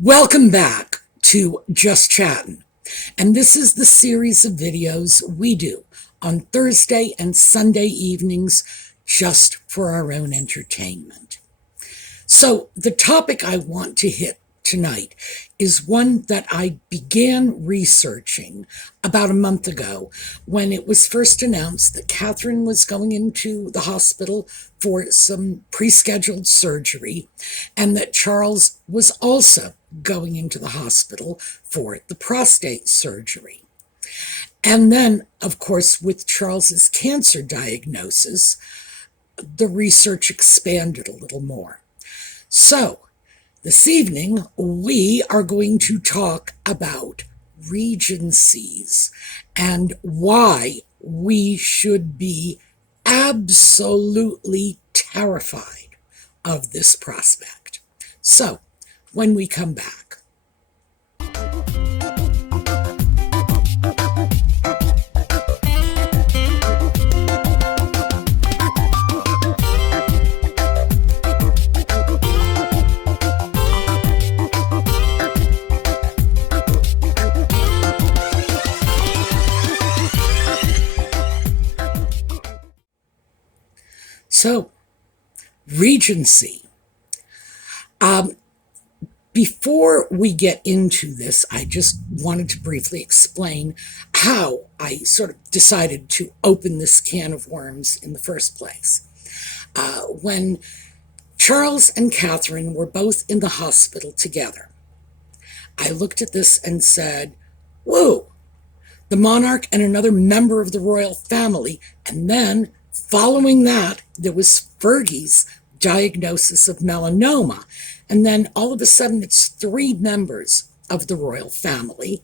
Welcome back to Just Chattin', and this is the series of videos we do on Thursday and Sunday evenings just for our own entertainment. So the topic I want to hit tonight is one that I began researching about a month ago when it was first announced that Catherine was going into the hospital for some pre-scheduled surgery and that Charles was also going into the hospital for the prostate surgery. And then, of course, with Charles's cancer diagnosis, the research expanded a little more. So, this evening, we are going to talk about regencies and why we should be absolutely terrified of this prospect. So, when we come back. So, regency. Before we get into this, I just wanted to briefly explain how I sort of decided to open this can of worms in the first place. When Charles and Catherine were both in the hospital together, I looked at this and said, whoa, the monarch and another member of the royal family, and then following that, there was Fergie's diagnosis of melanoma. And then all of a sudden, it's 3 members of the royal family.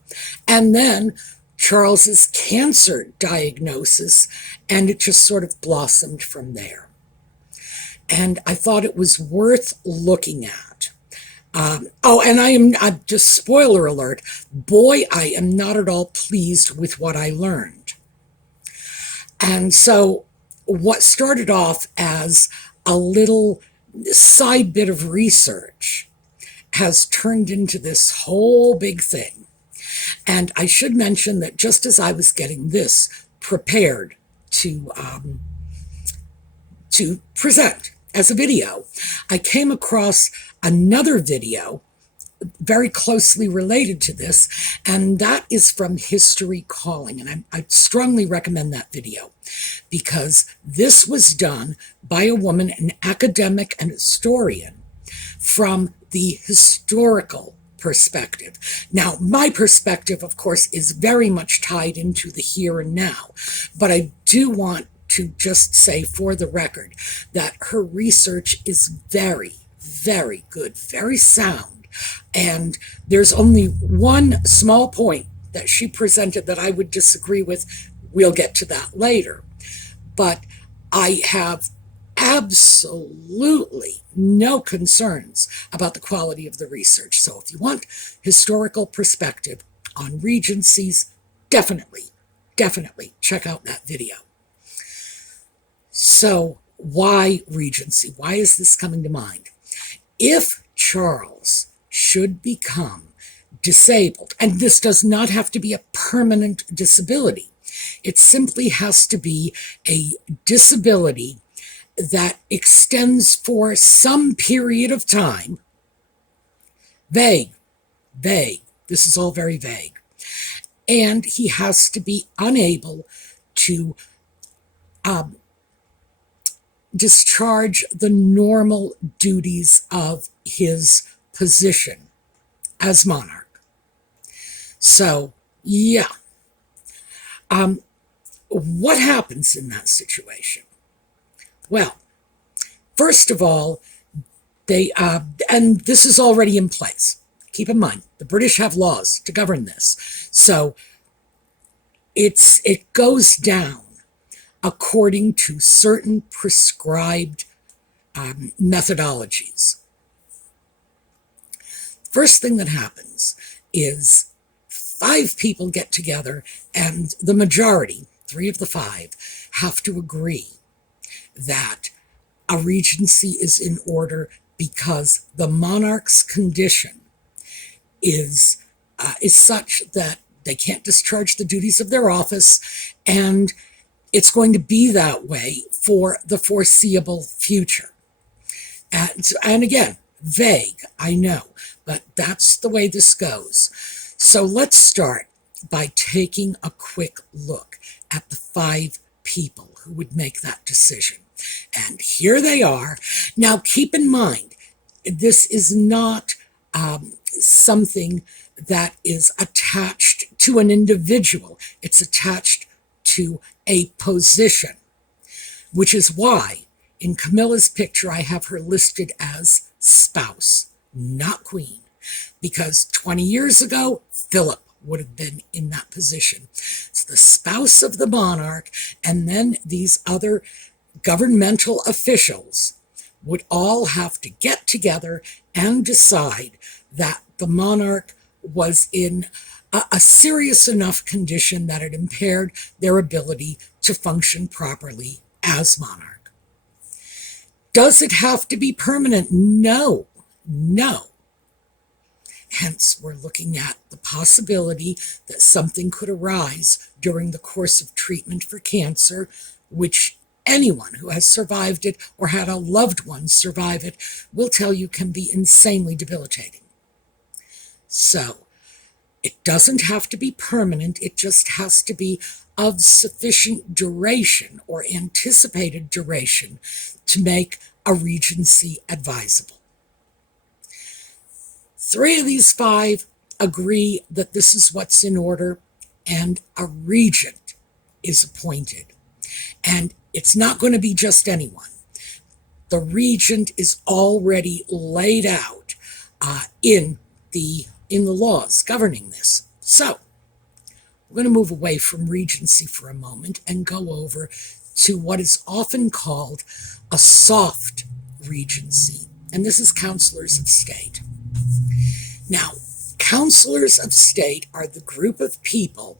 And then Charles's cancer diagnosis, and it just sort of blossomed from there. And I thought it was worth looking at. And I'm just spoiler alert, boy, I am not at all pleased with what I learned. And so what started off as a little side bit of research has turned into this whole big thing. And I should mention that just as I was getting this prepared to present as a video, I came across another video very closely related to this, and that is from History Calling. And I strongly recommend that video because this was done by a woman, an academic and historian, from the historical perspective. Now, my perspective, of course, is very much tied into the here and now, but I do want to just say for the record that her research is very, very good, very sound. And there's only one small point that she presented that I would disagree with. We'll get to that later. But I have absolutely no concerns about the quality of the research. So if you want historical perspective on regencies, definitely check out that video. So why regency? Why is this coming to mind? If Charles should become disabled, and this does not have to be a permanent disability, it simply has to be a disability that extends for some period of time. Vague. This is all very vague. And he has to be unable to discharge the normal duties of his position as monarch. So, yeah. What happens in that situation? Well, first of all, they, and this is already in place. Keep in mind, the British have laws to govern this. So, it goes down according to certain prescribed methodologies. First thing that happens is 5 people get together, and the majority, 3 of the 5, have to agree that a regency is in order because the monarch's condition is such that they can't discharge the duties of their office, and it's going to be that way for the foreseeable future. And again, vague, I know, but that's the way this goes. So let's start by taking a quick look at the 5 people who would make that decision. And here they are. Now, keep in mind, this is not something that is attached to an individual. It's attached to a position, which is why in Camilla's picture I have her listed as spouse, not queen, because 20 years ago, Philip would have been in that position. It's the spouse of the monarch, and then these other governmental officials would all have to get together and decide that the monarch was in a serious enough condition that it impaired their ability to function properly as monarch. Does it have to be permanent? No, no. Hence, we're looking at the possibility that something could arise during the course of treatment for cancer, which anyone who has survived it or had a loved one survive it will tell you can be insanely debilitating. So, it doesn't have to be permanent, it just has to be of sufficient duration or anticipated duration to make a regency advisable. 3 of these 5 agree that this is what's in order, and a regent is appointed. And it's not going to be just anyone. The regent is already laid out in the laws governing this. So, we're going to move away from regency for a moment and go over to what is often called a soft regency. And this is counselors of state. Now, counselors of state are the group of people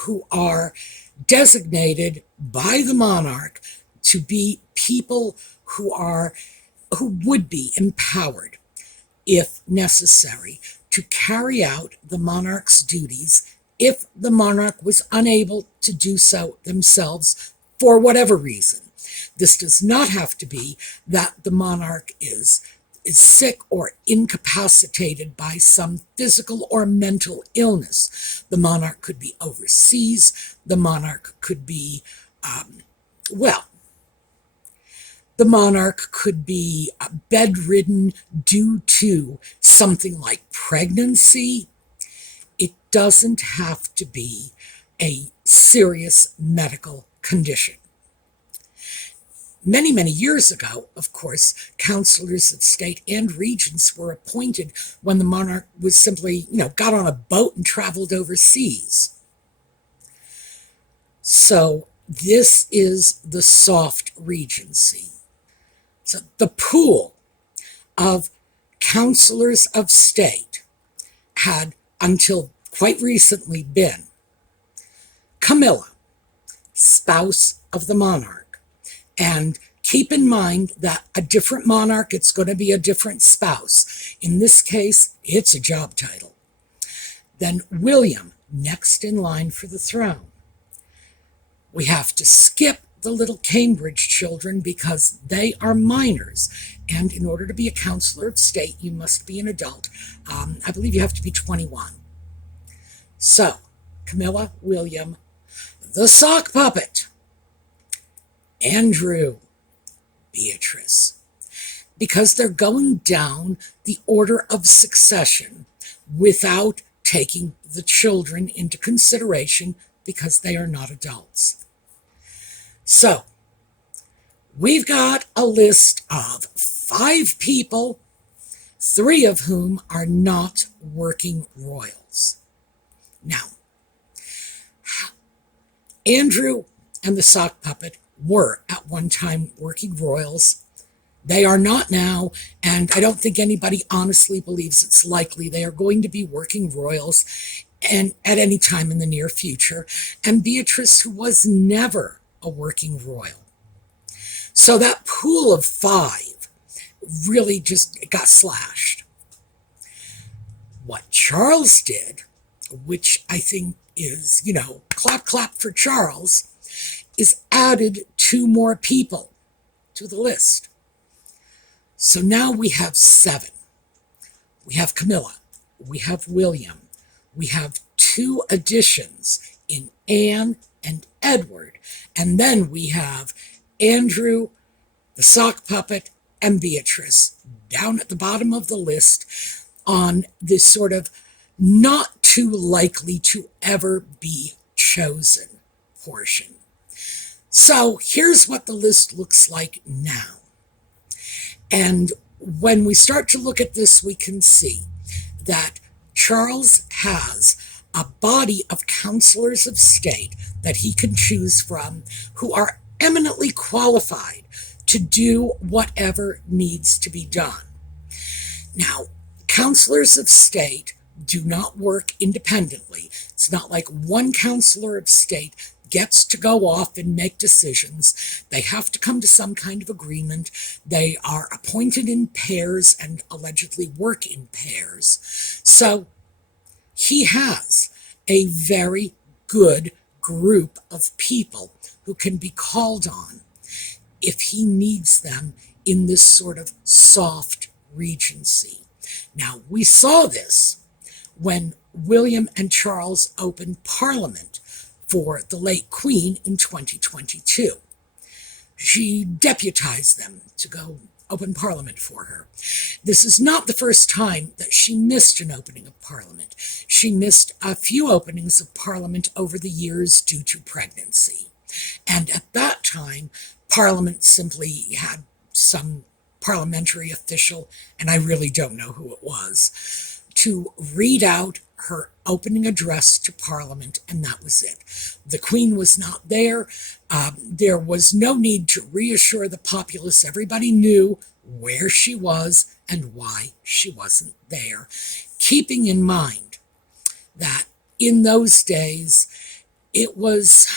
who are designated by the monarch to be people who would be empowered, if necessary, to carry out the monarch's duties if the monarch was unable to do so themselves for whatever reason. This does not have to be that the monarch is sick or incapacitated by some physical or mental illness. The monarch could be overseas. The monarch could be, the monarch could be bedridden due to something like pregnancy. It doesn't have to be a serious medical condition. Many, many years ago, of course, counselors of state and regents were appointed when the monarch was simply, got on a boat and traveled overseas. So this is the soft regency. So the pool of counselors of state had, until quite recently, been Camilla, spouse of the monarch. And keep in mind that a different monarch, it's going to be a different spouse. In this case, it's a job title. Then William, next in line for the throne. We have to skip the little Cambridge children because they are minors. And in order to be a counselor of state, you must be an adult. I believe you have to be 21. So, Camilla, William, the sock puppet, Andrew, Beatrice, because they're going down the order of succession without taking the children into consideration because they are not adults. So, we've got a list of 5 people, 3 of whom are not working royals. Now, Andrew and the sock puppet were at one time working royals. They are not now, and I don't think anybody honestly believes it's likely they are going to be working royals and at any time in the near future. And Beatrice, who was never a working royal. So that pool of 5 really just got slashed. What Charles did, which I think is, clap, clap for Charles, is added two more people to the list. So now we have 7. We have Camilla. We have William. We have 2 additions in Anne and Edward. And then we have Andrew, the sock puppet, and Beatrice down at the bottom of the list on this sort of not too likely to ever be chosen portion. So here's what the list looks like now. And when we start to look at this, we can see that Charles has a body of counselors of state that he can choose from who are eminently qualified to do whatever needs to be done. Now, counselors of state do not work independently. It's not like one counselor of state gets to go off and make decisions. They have to come to some kind of agreement. They are appointed in pairs and allegedly work in pairs. So he has a very good group of people who can be called on if he needs them in this sort of soft regency. Now, we saw this when William and Charles opened Parliament for the late Queen in 2022. She deputized them to go open Parliament for her. This is not the first time that she missed an opening of Parliament. She missed a few openings of Parliament over the years due to pregnancy. And at that time, Parliament simply had some parliamentary official, and I really don't know who it was, to read out her opening address to Parliament, and that was it. The Queen was not there. There was no need to reassure the populace. Everybody knew where she was and why she wasn't there, keeping in mind that in those days, it was,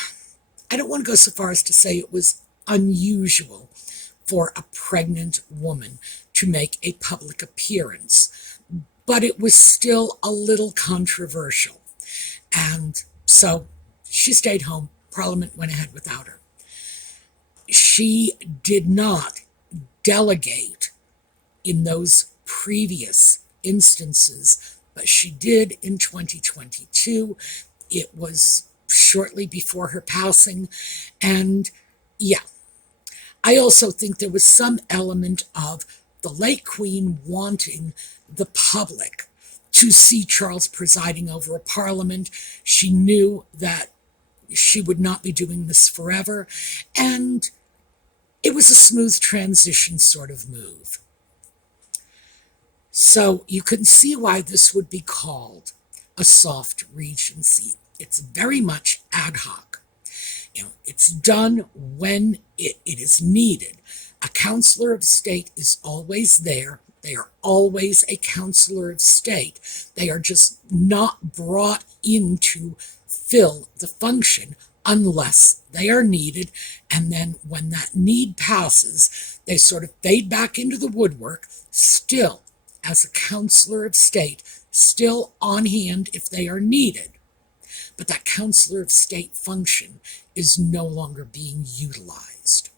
I don't want to go so far as to say it was unusual for a pregnant woman to make a public appearance, but it was still a little controversial. And so she stayed home. Parliament went ahead without her. She did not delegate in those previous instances, but she did in 2022. It was shortly before her passing. And yeah, I also think there was some element of the late Queen wanting the public to see Charles presiding over a parliament. She knew that she would not be doing this forever, and it was a smooth transition sort of move. So you can see why this would be called a soft regency. It's very much ad hoc. It's done when it is needed. A counselor of state is always there. They are always a counselor of state. They are just not brought in to fill the function unless they are needed. And then when that need passes, they sort of fade back into the woodwork, still as a counselor of state, still on hand if they are needed. But that counselor of state function is no longer being utilized.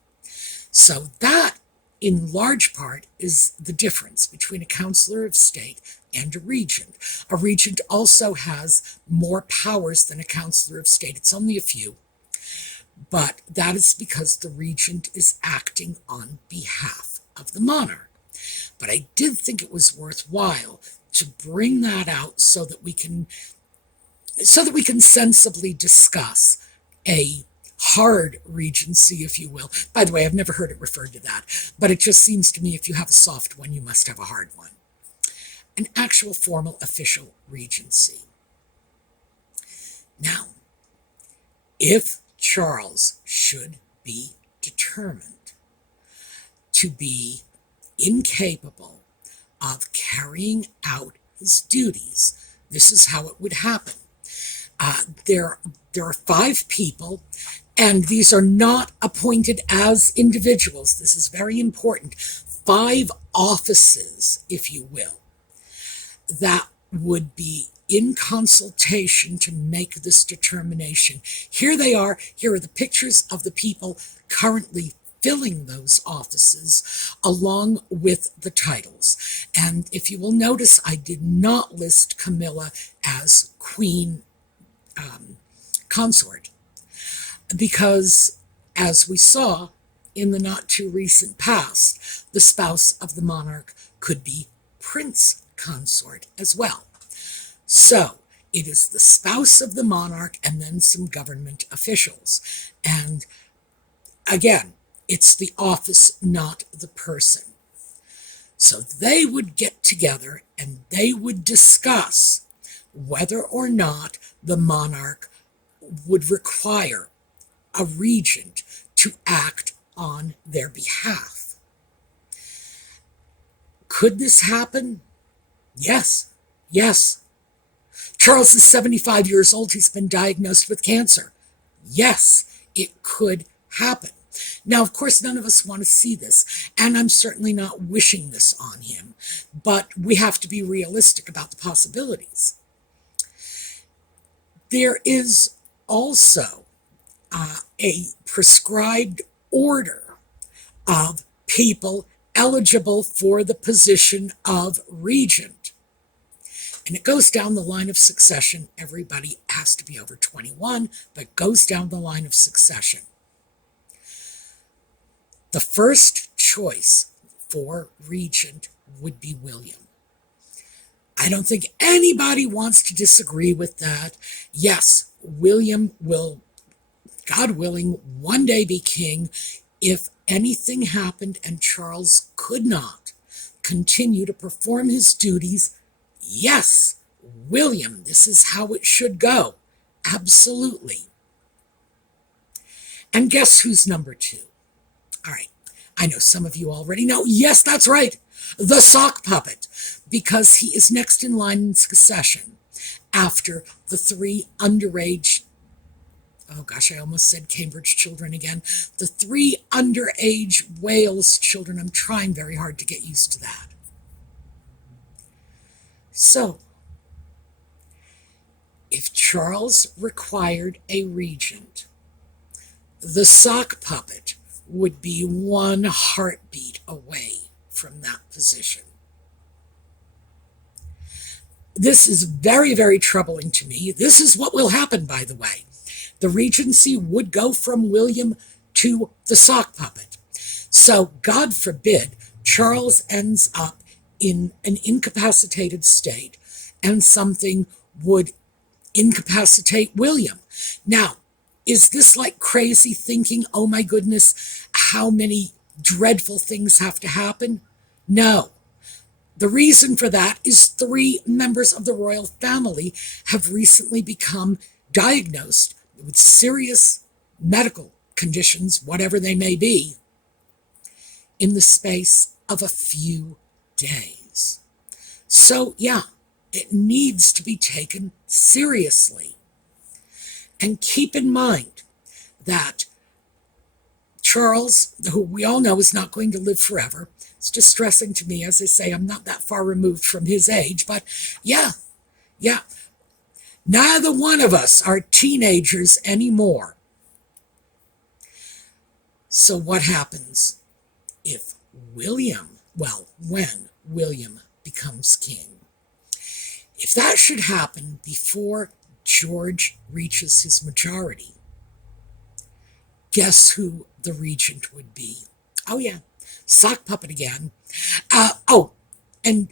So that, in large part, is the difference between a counselor of state and a regent. A regent also has more powers than a counselor of state. It's only a few, but that is because the regent is acting on behalf of the monarch. But I did think it was worthwhile to bring that out so that we can sensibly discuss a hard regency, if you will. By the way, I've never heard it referred to that, but it just seems to me if you have a soft one, you must have a hard one. An actual formal official regency. Now, if Charles should be determined to be incapable of carrying out his duties, this is how it would happen. There are 5 people, and these are not appointed as individuals. This is very important. 5 offices, if you will, that would be in consultation to make this determination. Here they are. Here are the pictures of the people currently filling those offices, along with the titles. And if you will notice, I did not list Camilla as Queen Consort, because, as we saw in the not too recent past, the spouse of the monarch could be Prince Consort as well. So it is the spouse of the monarch and then some government officials. And again, it's the office, not the person. So they would get together and they would discuss whether or not the monarch would require a regent to act on their behalf. Could this happen? Yes. Yes. Charles is 75 years old. He's been diagnosed with cancer. Yes, it could happen. Now, of course, none of us want to see this, and I'm certainly not wishing this on him, but we have to be realistic about the possibilities. There is also a prescribed order of people eligible for the position of regent. And it goes down the line of succession. Everybody has to be over 21, but goes down the line of succession. The first choice for regent would be William. I don't think anybody wants to disagree with that. Yes, William will, God willing, one day be king. If anything happened and Charles could not continue to perform his duties, yes, William, this is how it should go. Absolutely. And guess who's number two? All right, I know some of you already know. Yes, that's right, the sock puppet, because he is next in line in succession after the three underage, oh gosh, I almost said Cambridge children again, the three underage Wales children. I'm trying very hard to get used to that. So, if Charles required a regent, the sock puppet would be one heartbeat away from that position. This is very, very troubling to me. This is what will happen, by the way. The regency would go from William to the sock puppet. So, God forbid, Charles ends up in an incapacitated state and something would incapacitate William. Now, is this like crazy thinking, oh my goodness, how many dreadful things have to happen? No. The reason for that is three members of the royal family have recently become diagnosed with serious medical conditions, whatever they may be, in the space of a few days. So, yeah, it needs to be taken seriously. And keep in mind that Charles, who we all know is not going to live forever, it's distressing to me, as I say, I'm not that far removed from his age, but yeah, neither one of us are teenagers anymore. So what happens if when William becomes king? If that should happen before George reaches his majority, guess who the regent would be? Oh yeah, sock puppet again. And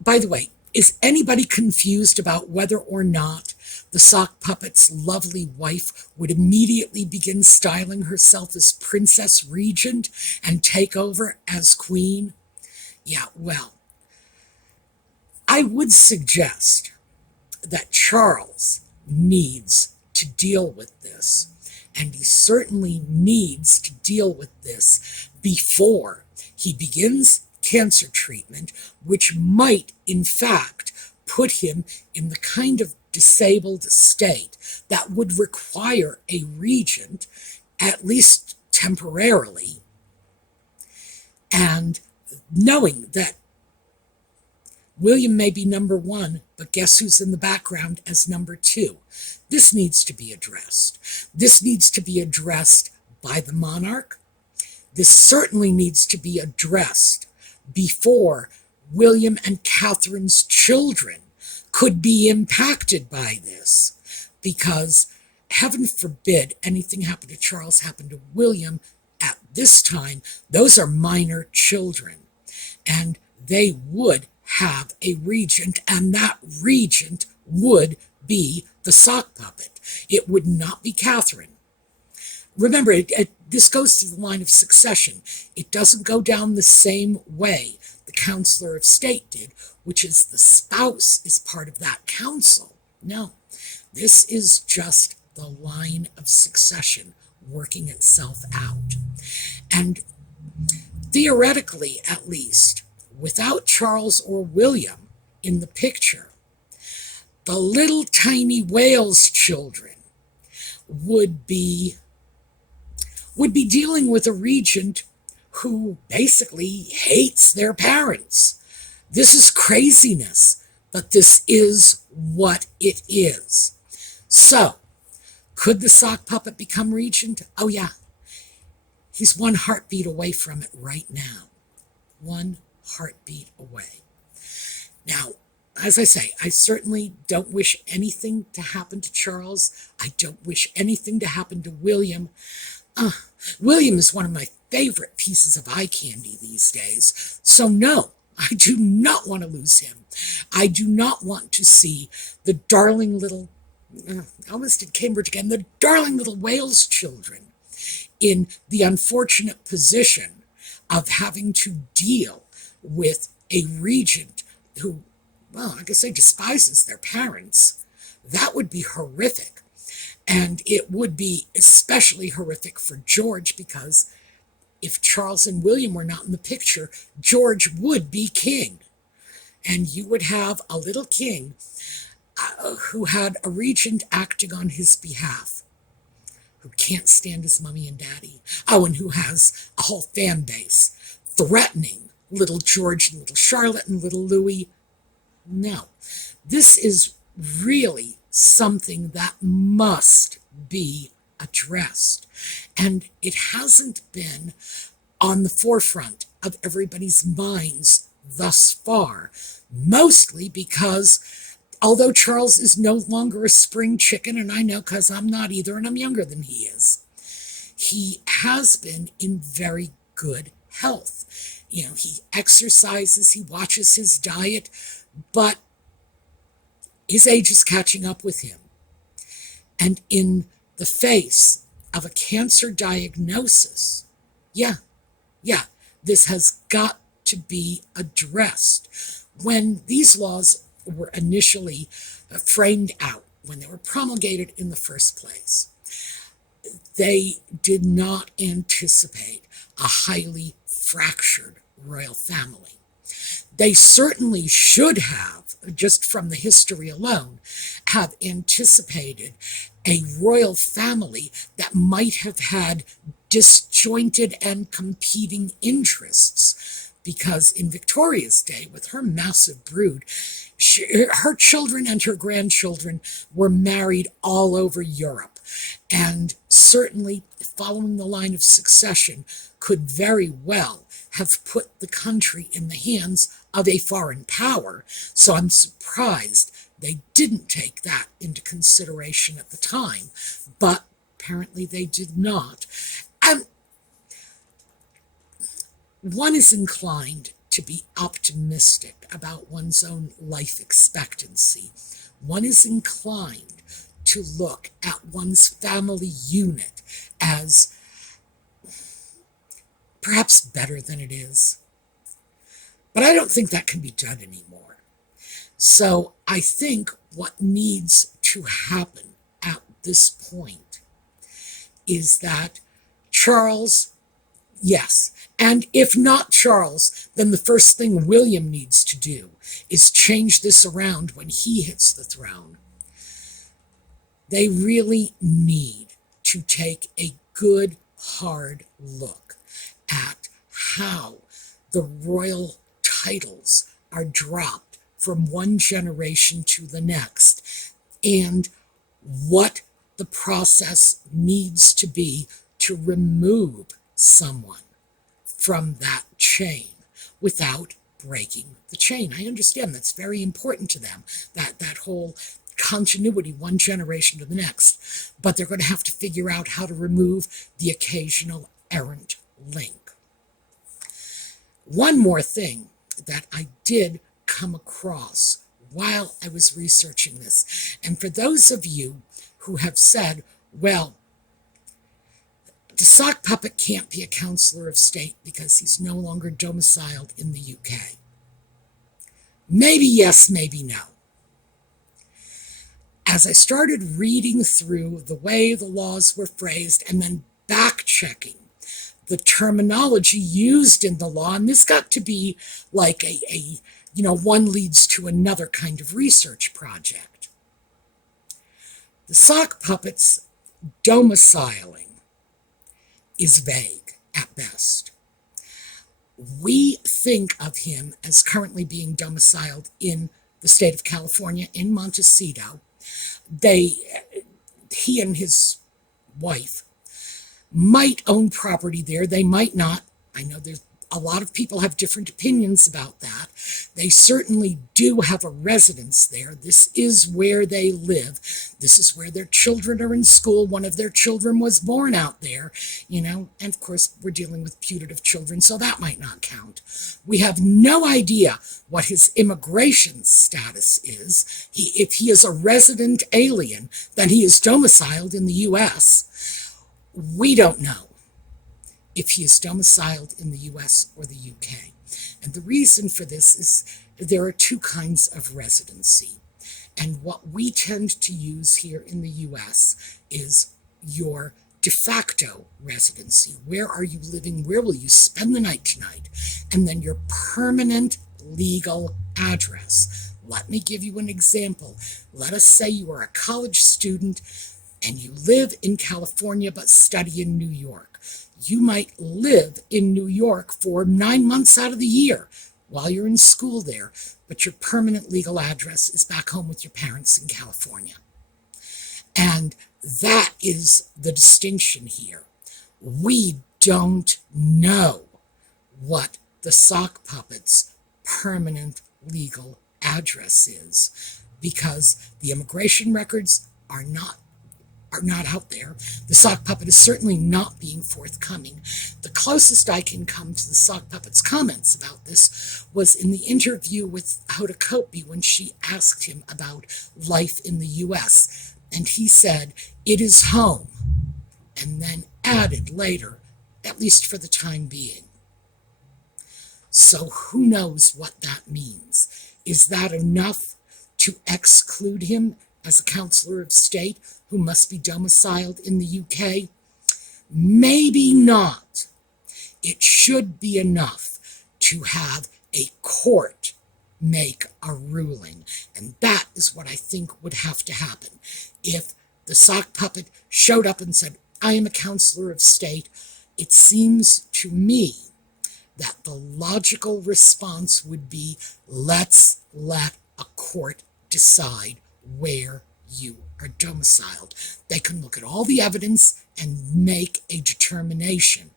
by the way, is anybody confused about whether or not the sock puppet's lovely wife would immediately begin styling herself as Princess Regent and take over as queen? Yeah, well, I would suggest that Charles needs to deal with this, and he certainly needs to deal with this before he begins cancer treatment, which might, in fact, put him in the kind of disabled state that would require a regent, at least temporarily, and knowing that William may be number one, but guess who's in the background as number two? This needs to be addressed. This needs to be addressed by the monarch. This certainly needs to be addressed before William and Catherine's children could be impacted by this, because heaven forbid anything happen to Charles happen to William at this time. Those are minor children, and they would have a regent, and that regent would be the sock puppet. It would not be Catherine. Remember, this goes to the line of succession. It doesn't go down the same way the Counselor of State did, which is the spouse is part of that council. No, this is just the line of succession working itself out. And theoretically, at least, without Charles or William in the picture, the little tiny Wales children would be dealing with a regent who basically hates their parents. This is craziness, but this is what it is. So, could the sock puppet become regent? Oh yeah. He's one heartbeat away from it right now. One heartbeat away. Now, as I say, I certainly don't wish anything to happen to Charles. I don't wish anything to happen to William. William is one of my favorite pieces of eye candy these days. So no, I do not want to lose him. I do not want to see the darling little, I almost did Cambridge again, the darling little Wales children in the unfortunate position of having to deal with a regent who, well, I guess they despises their parents. That would be horrific. And it would be especially horrific for George, because if Charles and William were not in the picture, George would be king. And you would have a little king who had a regent acting on his behalf, who can't stand his mommy and daddy. Oh, and who has a whole fan base threatening little George and little Charlotte and little Louis. No, this is really something that must be addressed. And it hasn't been on the forefront of everybody's minds thus far, mostly because although Charles is no longer a spring chicken, and I know because I'm not either, and I'm younger than he is, he has been in very good health. You know, he exercises, he watches his diet, but his age is catching up with him. And in the face of a cancer diagnosis, this has got to be addressed. When these laws were initially framed out, when they were promulgated in the first place, they did not anticipate a highly fractured royal family. They certainly should have, just from the history alone, have anticipated a royal family that might have had disjointed and competing interests. Because in Victoria's day, with her massive brood, her children and her grandchildren were married all over Europe. And certainly, following the line of succession, could very well have put the country in the hands of a foreign power. So I'm surprised they didn't take that into consideration at the time. But apparently they did not. And one is inclined to be optimistic about one's own life expectancy. One is inclined to look at one's family unit as perhaps better than it is. But I don't think that can be done anymore. So I think what needs to happen at this point is that Charles, yes, and if not Charles, then the first thing William needs to do is change this around when he hits the throne. They really need to take a good, hard look at how the royal titles are dropped from one generation to the next, and what the process needs to be to remove someone from that chain without breaking the chain. I understand that's very important to them, that whole continuity, one generation to the next. But they're going to have to figure out how to remove the occasional errant link. One more thing that I did come across while I was researching this, and for those of you who have said, well, the sock puppet can't be a counselor of state because he's no longer domiciled in the UK. Maybe yes, maybe no. As I started reading through the way the laws were phrased and then back-checking the terminology used in the law, and this got to be like a one leads to another kind of research project. The sock puppet's domiciling is vague at best. We think of him as currently being domiciled in the state of California, in Montecito. He and his wife might own property there. They might not. I know there's a lot of people have different opinions about that. They certainly do have a residence there. This is where they live. This is where their children are in school. One of their children was born out there, and of course we're dealing with putative children, so that might not count. We have no idea what his immigration status is. If he is a resident alien, then he is domiciled in the U.S. We don't know if he is domiciled in the US or the UK. And the reason for this is there are two kinds of residency. And what we tend to use here in the US is your de facto residency. Where are you living? Where will you spend the night tonight? And then your permanent legal address. Let me give you an example. Let us say you are a college student and you live in California but study in New York. You might live in New York for 9 months out of the year while you're in school there, but your permanent legal address is back home with your parents in California. And that is the distinction here. We don't know what the sock puppet's permanent legal address is because the immigration records are not out there. The sock puppet is certainly not being forthcoming. The closest I can come to the sock puppet's comments about this was in the interview with Hoda Kotb when she asked him about life in the U.S. And he said, "It is home," and then added later, "at least for the time being." So who knows what that means? Is that enough to exclude him as a counselor of state who must be domiciled in the UK? Maybe not. It should be enough to have a court make a ruling. And that is what I think would have to happen. If the sock puppet showed up and said, "I am a counselor of state," it seems to me that the logical response would be, let's let a court decide where you are domiciled. They can look at all the evidence and make a determination.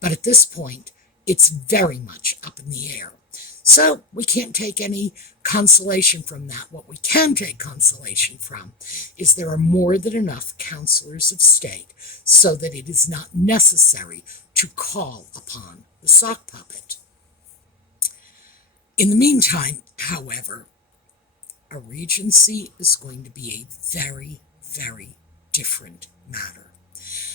But at this point, it's very much up in the air. So we can't take any consolation from that. What we can take consolation from is there are more than enough counselors of state so that it is not necessary to call upon the sock puppet. In the meantime, however, a regency is going to be a very, very different matter.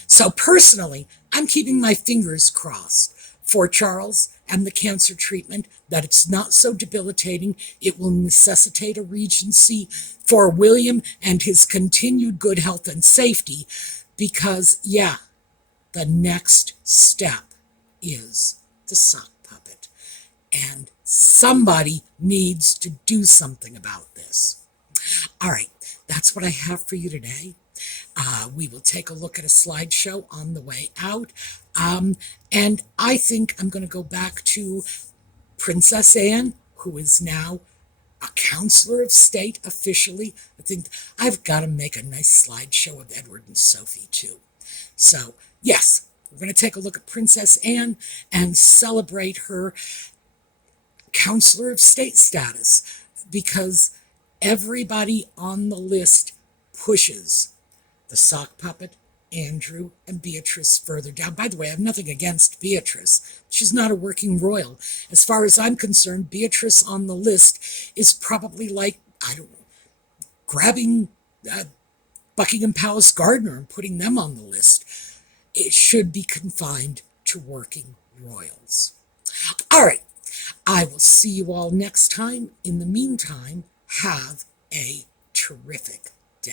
So personally, I'm keeping my fingers crossed for Charles and the cancer treatment, that it's not so debilitating. It will necessitate a regency for William and his continued good health and safety because, yeah, the next step is the sock puppet. And somebody needs to do something about this. All right, that's what I have for you today. We will take a look at a slideshow on the way out. And I think I'm going to go back to Princess Anne, who is now a Counselor of State officially. I think I've got to make a nice slideshow of Edward and Sophie too. So, yes, we're going to take a look at Princess Anne and celebrate her Counselor of State status, because everybody on the list pushes the sock puppet, Andrew, and Beatrice further down. By the way, I have nothing against Beatrice. She's not a working royal. As far as I'm concerned, Beatrice on the list is probably like, I don't know, grabbing Buckingham Palace gardener and putting them on the list. It should be confined to working royals. All right, I will see you all next time. In the meantime, have a terrific day.